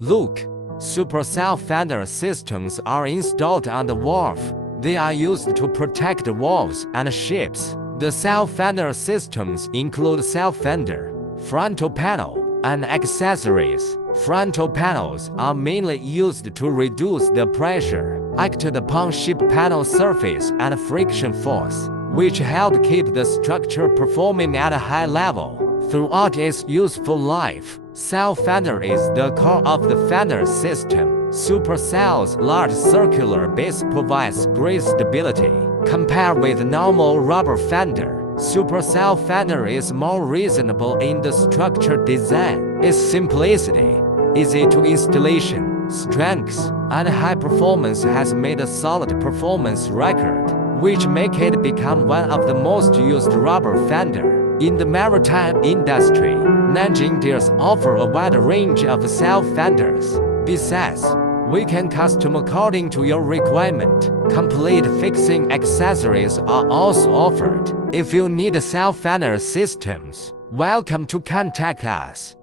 Look, super sail fender systems are installed on the wharf. They are used to protect wharves and ships. The sail fender systems include sail fender, frontal panel, and accessories. Frontal panels are mainly used to reduce the pressure acted upon ship panel surface and friction force, which help keep the structure performing at a high level. Throughout its useful life, sail fender is the core of the fender system. Super sail's large circular base provides great stability. Compared with normal rubber fender, super sail fender is more reasonable in the structure design. Its simplicity, easy to installation, strength, and high performance has made a solid performance record, which make it become one of the most used rubber fender. In the maritime industry, Nanjing dealers offer a wide range of sail fenders. Besides, we can custom according to your requirement. Complete fixing accessories are also offered. If you need sail fender systems, welcome to contact us.